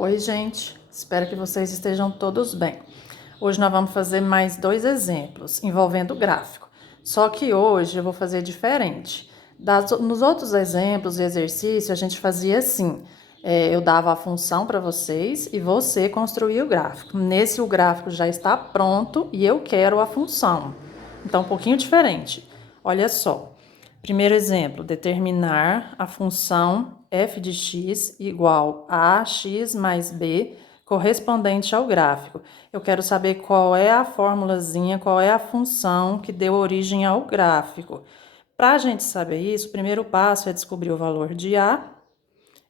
Oi, gente. Espero que vocês estejam todos bem. Hoje nós vamos fazer mais 2 exemplos envolvendo gráfico. Só que hoje eu vou fazer diferente. Nos outros exemplos e exercícios, a gente fazia assim. Eu dava a função para vocês e você construía o gráfico. Nesse, o gráfico já está pronto e eu quero a função. Então, um pouquinho diferente. Olha só. Primeiro exemplo, determinar a função f de x igual a x mais b correspondente ao gráfico. Eu quero saber qual é a formulazinha, qual é a função que deu origem ao gráfico. Para a gente saber isso, o primeiro passo é descobrir o valor de a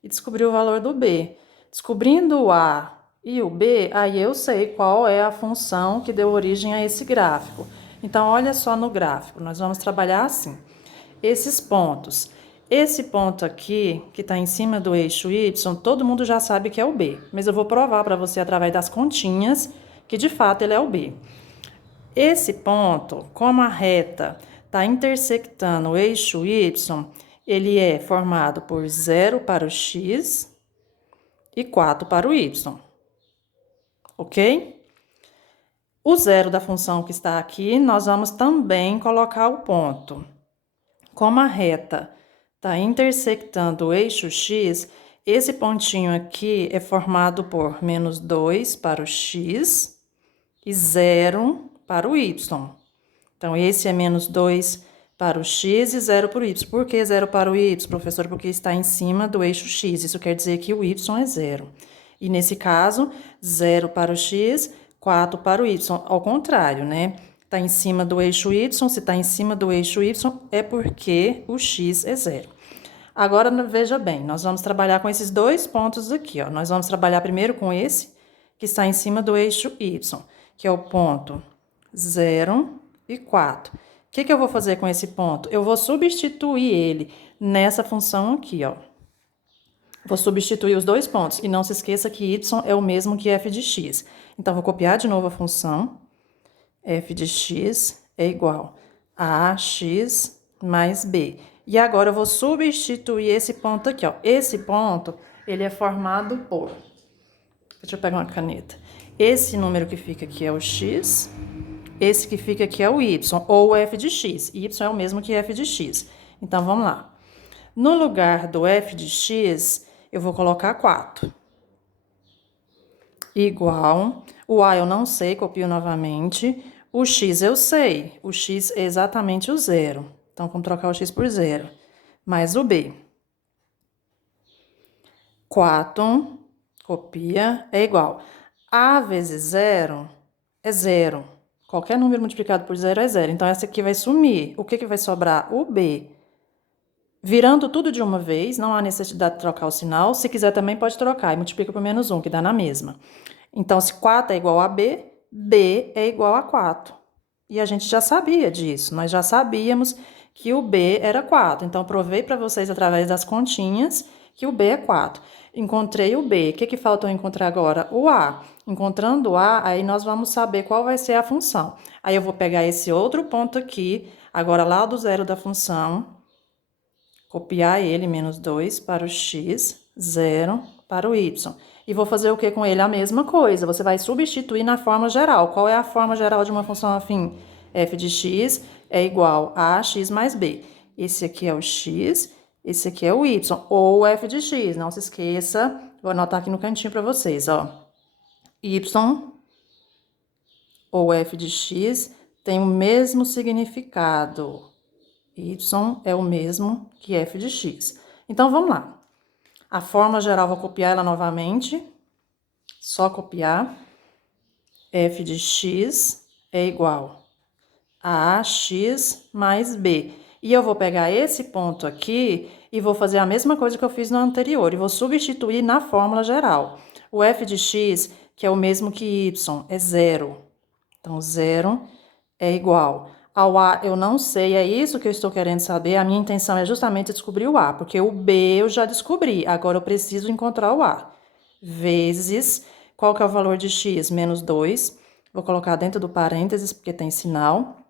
e descobrir o valor do b. Descobrindo o a e o b, aí eu sei qual é a função que deu origem a esse gráfico. Então, olha só no gráfico, nós vamos trabalhar assim. Esses pontos. Esse ponto aqui, que está em cima do eixo Y, todo mundo já sabe que é o B. Mas eu vou provar para você através das continhas que de fato ele é o B. Esse ponto, como a reta está intersectando o eixo Y, ele é formado por 0 para o X e 4 para o Y. Ok? O zero da função que está aqui, nós vamos também colocar o ponto. Como a reta está intersectando o eixo X, esse pontinho aqui é formado por menos 2 para o X e 0 para o Y. Então, esse é menos 2 para o X e 0 para o Y. Por que 0 para o Y, professor? Porque está em cima do eixo X. Isso quer dizer que o Y é 0. E nesse caso, 0 para o X, 4 para o Y. Ao contrário, né? Está em cima do eixo Y, se está em cima do eixo Y, é porque o X é 0. Agora, veja bem, nós vamos trabalhar com esses dois pontos aqui, ó. Nós vamos trabalhar primeiro com esse, que está em cima do eixo Y, que é o ponto 0 e 4. O que eu vou fazer com esse ponto? Eu vou substituir ele nessa função aqui, ó. Vou substituir os dois pontos. E não se esqueça que y é o mesmo que f de x. Então, vou copiar de novo a função. F de x é igual a x mais b. E agora eu vou substituir esse ponto aqui, ó. Esse ponto, ele é formado por... Deixa eu pegar uma caneta. Esse número que fica aqui é o x, esse que fica aqui é o y, ou f de x. Y é o mesmo que f de x. Então, vamos lá. No lugar do f de x, eu vou colocar 4. Igual, o a eu não sei, copio novamente. O x eu sei, o x é exatamente o 0. Então, vamos trocar o x por 0. Mais o b. 4, copia, é igual. A vezes 0 é 0. Qualquer número multiplicado por 0 é 0. Então, essa aqui vai sumir. O que vai sobrar? O b. Virando tudo de uma vez, não há necessidade de trocar o sinal. Se quiser, também pode trocar e multiplica por menos 1, que dá na mesma. Então, se 4 é igual a b, b é igual a 4. E a gente já sabia disso. Nós já sabíamos que o b era 4. Então, provei para vocês, através das continhas, que o b é 4. Encontrei o b. O que faltou encontrar agora? O a. Encontrando o a, aí nós vamos saber qual vai ser a função. Aí eu vou pegar esse outro ponto aqui, agora lá do zero da função, copiar ele, menos 2 para o x, 0 para o y. E vou fazer o que com ele? A mesma coisa. Você vai substituir na forma geral. Qual é a forma geral de uma função afim? F de x é igual a x mais b. Esse aqui é o x, esse aqui é o y, ou f de x. Não se esqueça, vou anotar aqui no cantinho para vocês, ó. Y ou f de x tem o mesmo significado. Y é o mesmo que f de x. Então, vamos lá. A forma geral, vou copiar ela novamente. Só copiar. F de x é igual a x mais b. E eu vou pegar esse ponto aqui e vou fazer a mesma coisa que eu fiz no anterior. E vou substituir na fórmula geral. O f de x, que é o mesmo que y, é 0. Então, 0 é igual ao a, eu não sei, é isso que eu estou querendo saber. A minha intenção é justamente descobrir o a, porque o b eu já descobri. Agora, eu preciso encontrar o a. Vezes, qual que é o valor de x? Menos 2. Vou colocar dentro do parênteses, porque tem sinal.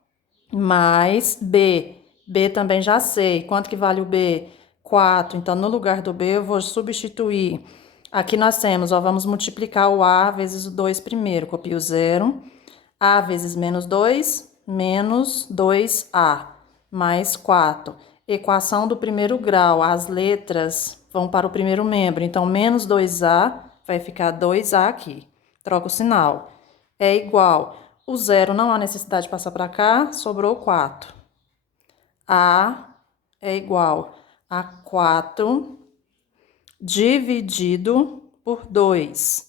Mais b. B também já sei. Quanto que vale o b? 4. Então, no lugar do b, eu vou substituir Aqui nós temos, ó, vamos multiplicar o A vezes o 2 primeiro. Copio o 0. A vezes menos 2, menos 2A, mais 4. Equação do primeiro grau. As letras vão para o primeiro membro. Então, menos 2A vai ficar 2A aqui. Troca o sinal. É igual. O 0 não há necessidade de passar para cá, sobrou 4. A é igual a 4 dividido por 2.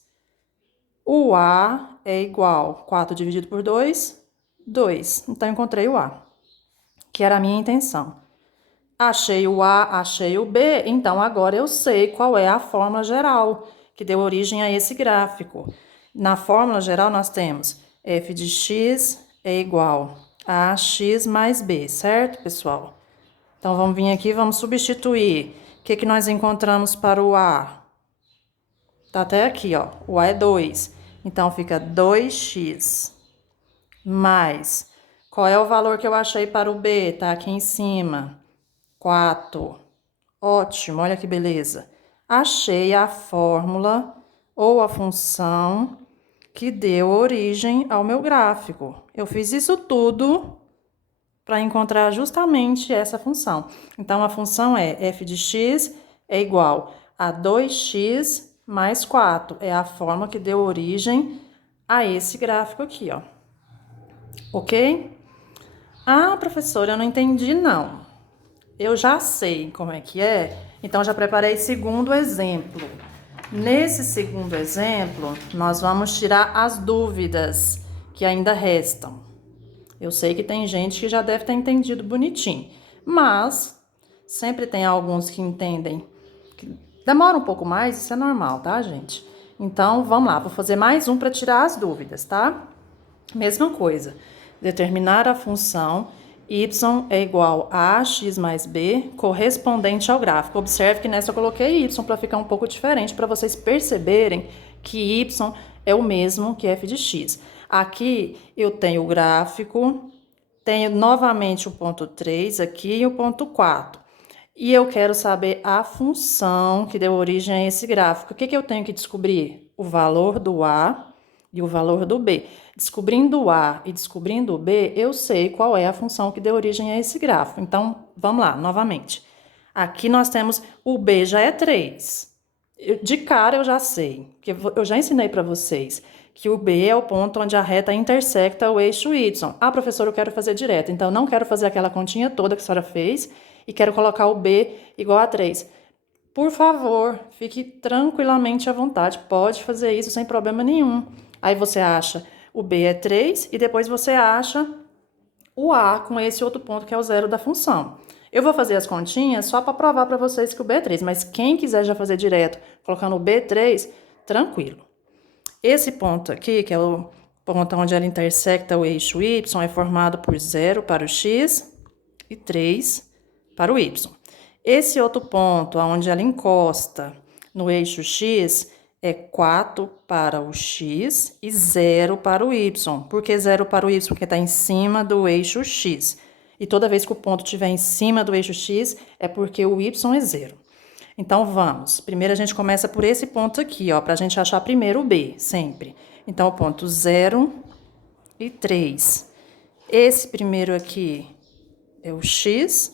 O A é igual 4 dividido por 2, 2. Então, encontrei o A, que era a minha intenção. Achei o A, achei o B, então agora eu sei qual é a fórmula geral que deu origem a esse gráfico. Na fórmula geral, nós temos f de x é igual a x mais b, certo, pessoal? Então, vamos vir aqui, vamos substituir. O que nós encontramos para o A? Tá até aqui, ó. O A é 2. Então, fica 2x mais... Qual é o valor que eu achei para o B? Tá aqui em cima. 4. Ótimo, olha que beleza. Achei a fórmula ou a função que deu origem ao meu gráfico. Eu fiz isso tudo para encontrar justamente essa função. Então, a função é f de x é igual a 2x mais 4. É a forma que deu origem a esse gráfico aqui, ó. Ok? Ah, professora, eu não entendi, não. Eu já sei como é que é, então já preparei segundo exemplo. Nesse segundo exemplo, nós vamos tirar as dúvidas que ainda restam. Eu sei que tem gente que já deve ter entendido bonitinho, mas sempre tem alguns que entendem. Demora um pouco mais, isso é normal, tá, gente? Então, vamos lá, vou fazer mais um para tirar as dúvidas, tá? Mesma coisa, determinar a função y é igual a ax mais b correspondente ao gráfico. Observe que nessa eu coloquei y para ficar um pouco diferente, para vocês perceberem que y é o mesmo que f de x. Aqui eu tenho o gráfico, tenho novamente o ponto 3 aqui e o ponto 4. E eu quero saber a função que deu origem a esse gráfico. O que eu tenho que descobrir? O valor do A e o valor do B. Descobrindo o A e descobrindo o B, eu sei qual é a função que deu origem a esse gráfico. Então, vamos lá, novamente. Aqui nós temos o B já é 3. De cara eu já sei, porque eu já ensinei para vocês que o B é o ponto onde a reta intersecta o eixo Y. Ah, professor, eu quero fazer direto, então não quero fazer aquela continha toda que a senhora fez e quero colocar o B igual a 3. Por favor, fique tranquilamente à vontade, pode fazer isso sem problema nenhum. Aí você acha o B é 3 e depois você acha o A com esse outro ponto que é o zero da função. Eu vou fazer as continhas só para provar para vocês que o B é 3, mas quem quiser já fazer direto colocando o B3, tranquilo. Esse ponto aqui, que é o ponto onde ela intersecta o eixo Y, é formado por 0 para o X e 3 para o Y. Esse outro ponto, onde ela encosta no eixo X, é 4 para o X e 0 para o Y. Por que 0 para o Y? Porque está em cima do eixo X. E toda vez que o ponto estiver em cima do eixo X, é porque o Y é 0. Então, vamos. Primeiro, a gente começa por esse ponto aqui, ó, para a gente achar primeiro o B, sempre. Então, o ponto 0 e 3. Esse primeiro aqui é o X,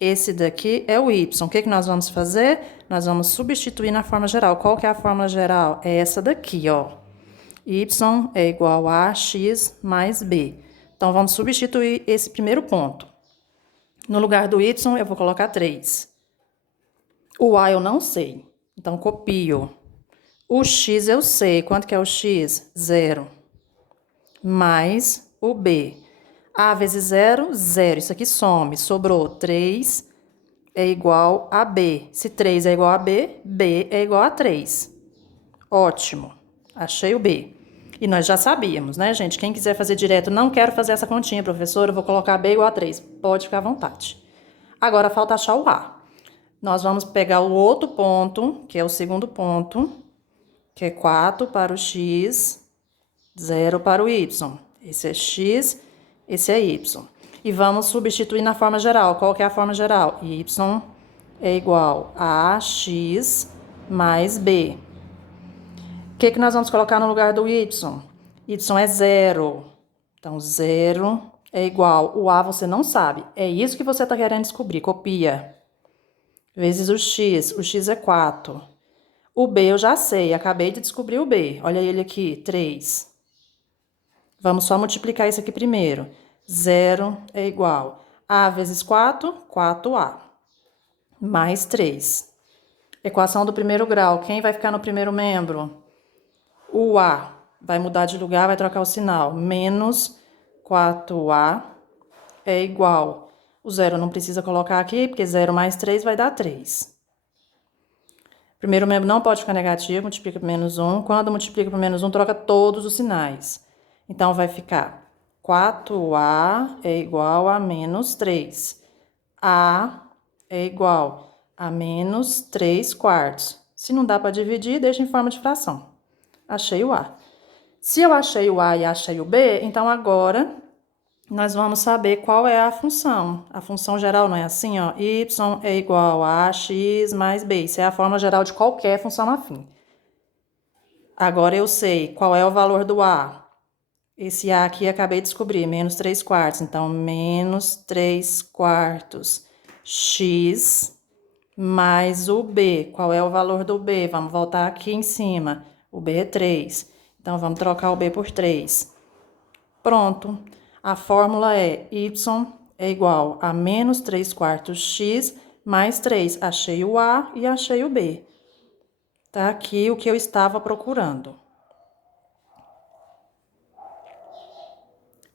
esse daqui é o Y. O que nós vamos fazer? Nós vamos substituir na forma geral. Qual que é a forma geral? É essa daqui, ó. Y é igual a x mais b. Então, vamos substituir esse primeiro ponto. No lugar do y, eu vou colocar 3. O a eu não sei, então copio. O x eu sei. Quanto que é o x? 0. Mais o b. A vezes 0, 0. Isso aqui some. Sobrou 3 é igual a B. Se 3 é igual a B, B é igual a 3. Ótimo. Achei o B. E nós já sabíamos, né, gente? Quem quiser fazer direto, não quero fazer essa continha, professor, eu vou colocar B igual a 3. Pode ficar à vontade. Agora, falta achar o A. Nós vamos pegar o outro ponto, que é o segundo ponto, que é 4 para o X, 0 para o Y. Esse é X, esse é Y. E vamos substituir na forma geral. Qual que é a forma geral? Y é igual a x mais b. que nós vamos colocar no lugar do y? Y é 0. Então, 0 é igual. O a você não sabe. É isso que você está querendo descobrir. Copia. Vezes o x é 4. O b eu já sei, acabei de descobrir o b. Olha ele aqui, 3. Vamos só multiplicar isso aqui primeiro. 0 é igual a vezes 4, 4a. Mais 3. Equação do primeiro grau. Quem vai ficar no primeiro membro? O a. Vai mudar de lugar, vai trocar o sinal. Menos 4a é igual. O 0 não precisa colocar aqui, porque 0 mais 3 vai dar 3. Primeiro membro não pode ficar negativo, multiplica por menos 1. Quando multiplica por menos 1, troca todos os sinais. Então, vai ficar 4a é igual a menos 3. A é igual a menos 3 quartos. Se não dá para dividir, deixa em forma de fração. Achei o A. Se eu achei o A e achei o B, então agora nós vamos saber qual é a função. A função geral não é assim, ó. Y é igual a ax mais b. Isso é a forma geral de qualquer função afim. Agora eu sei qual é o valor do A. Esse A aqui acabei de descobrir, menos 3 quartos. Então, menos 3 quartos x mais o B. Qual é o valor do B? Vamos voltar aqui em cima. O B é 3. Então, vamos trocar o B por 3. Pronto. A fórmula é y é igual a menos 3 quartos x mais 3. Achei o A e achei o B. Tá aqui o que eu estava procurando.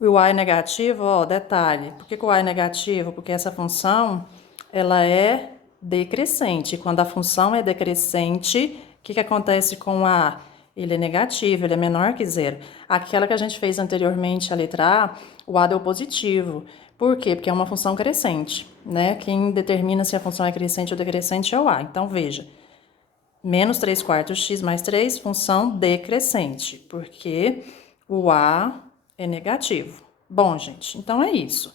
O A é negativo, ó, detalhe. Por que o A é negativo? Porque essa função, ela é decrescente. Quando a função é decrescente, o que acontece com o A? Ele é negativo, ele é menor que 0. Aquela que a gente fez anteriormente, a letra A, o A deu positivo. Por quê? Porque é uma função crescente, né? Quem determina se a função é crescente ou decrescente é o A. Então, veja. Menos 3 quartos x mais 3, função decrescente, porque o A é negativo. Bom, gente, então é isso.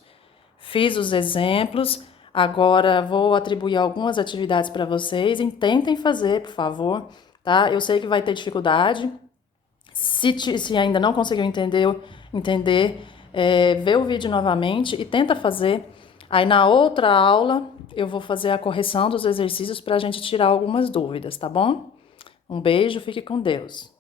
Fiz os exemplos, agora vou atribuir algumas atividades para vocês e tentem fazer, por favor, tá? Eu sei que vai ter dificuldade. Se ainda não conseguiu entender, vê o vídeo novamente e tenta fazer. Aí na outra aula eu vou fazer a correção dos exercícios para a gente tirar algumas dúvidas, tá bom? Um beijo, fique com Deus.